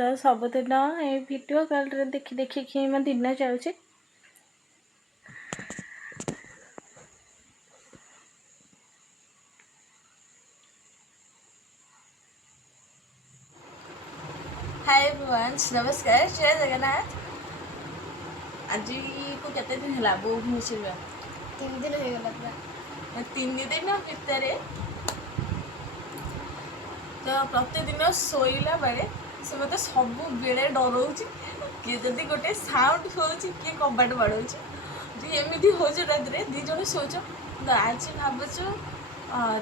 तो सबुदिन ये video call रे देखी देखिकी मो दिन जाऊँगी। हाय एवरीवन, नमस्कार, जय जगन्नाथ। आज को केते दिन है बो भुवनेश्वर 3 दिन हो गला पूरा 3 दिन भितर तो प्रतिदिन शोला बेले से मत सब बेले डराऊँ किए जदि गोटे साउंड हो किए कबाट बाड़े एमती हो रात दी जन शोच तो आज भावुँ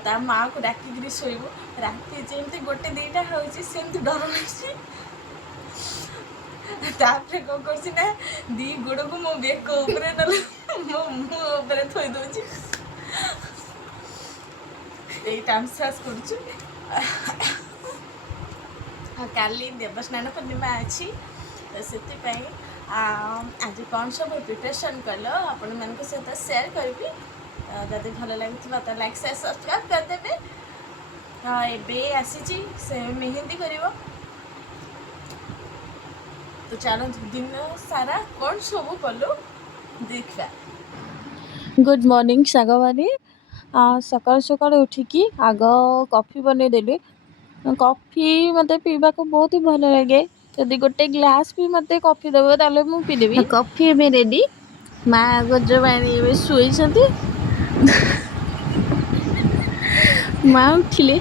ता माँ को डाकिक शोब राति जमी गोटे दीटा होमती डर लगे तापर कौन कर दी गोड़ को मो बेक मो मुँह थोई दूची टाइमसास कर काली देवस्नान पूर्णिमा अच्छी तो से आज कौन सब प्रिपरेशन कल आपण मान सहित सेयार करी जब भल लगे तो लाइक शेयर सब्सक्राइब करदे। एबे आसी से मेहंदी कर तो चलते दिन सारा कौन सब कलु देखा। गुड मॉर्निंग सागवानी सकाल सकाल उठिकी आग कॉफी बनईदेली। कॉफी मत पीवा को बहुत ही भल लगे। जदि गोटे ग्लास भी मत कॉफी देव ताले मु पीदेवी। कॉफी एबे रेडी। माँ गजबाणी शुई माँ उठिले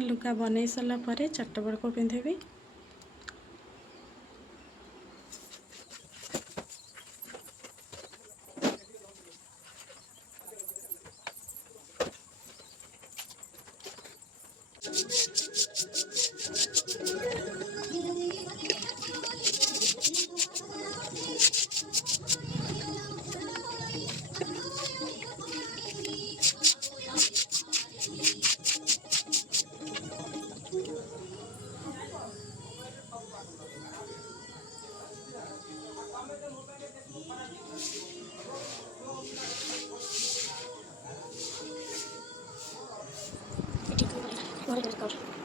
ଲୁଗା ବନେଇ ସାରିଲା ପରେ ଚାରିଟା ବେଳକୁ ପିନ୍ଧିବି। ଏଠି ଘରେ କର